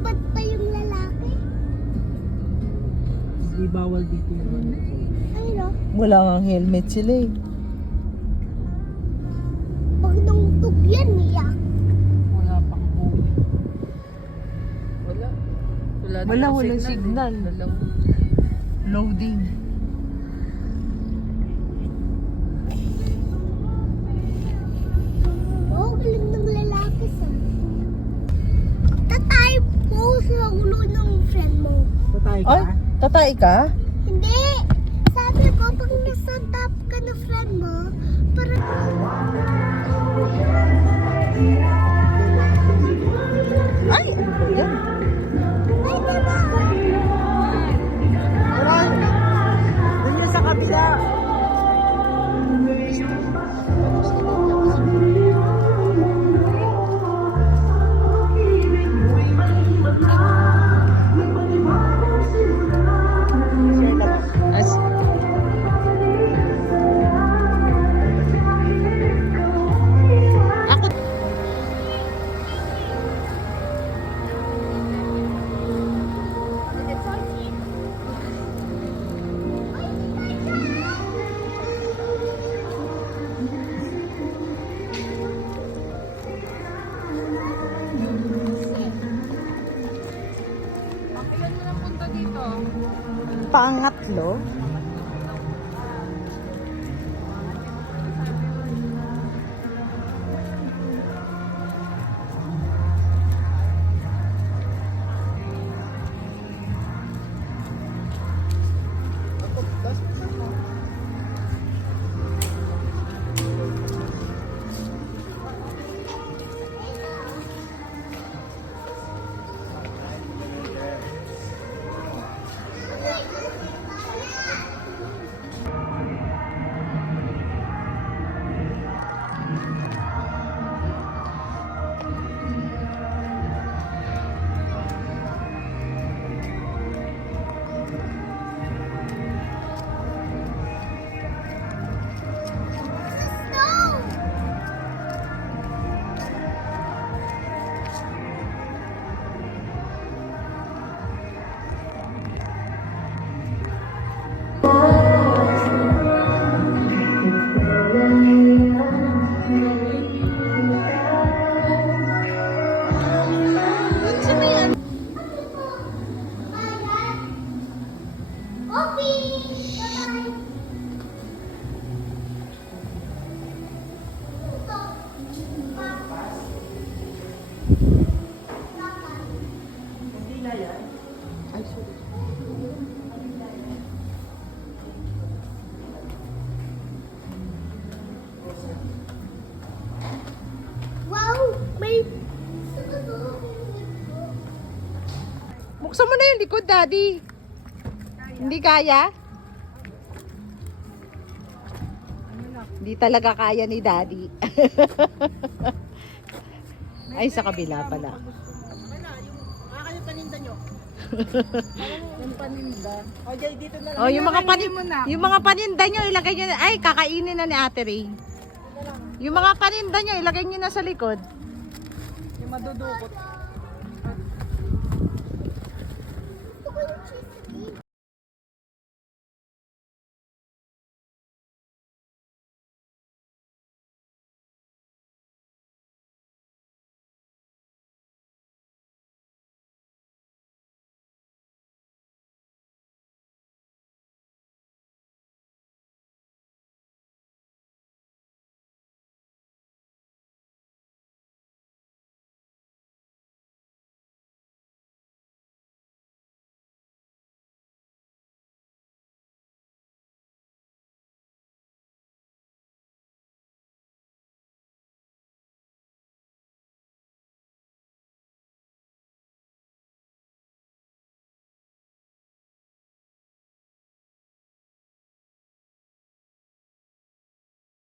lumipad pa yung lalaki. Hindi bawal dito yung ano. Ay, no? Wala nga helmet sila eh. Pag nungtog yan, niyak. Wala pang buhay. Wala. Walang signal. Loading. Oh, galing ng lalaki sa. Tatay po sa ulo ng friend mo. Tatay ka? Ay, tatay ka? Hindi. Sabi ko, pag nasa top ka ng friend mo, parang... Ay, ano ba yan? Ay, tama! Aray! Doon yun sa kabila. As ako Ilan mo nang punta dito? pangatlo. No! Coffee! Ay, sorry. Wow! May... Buksan mo na yung likod, Daddy. Hindi kaya? Hindi talaga kaya ni Daddy. Ay, sa kabila pala. Yung paninda nyo. Yung paninda. O, Jay, dito na lang. Oh, yung mga paninda nyo, ilagay nyo na. Ay, kakainin na ni Ate Ray. Yung mga paninda nyo, ilagay nyo na sa likod. Yung madudukot.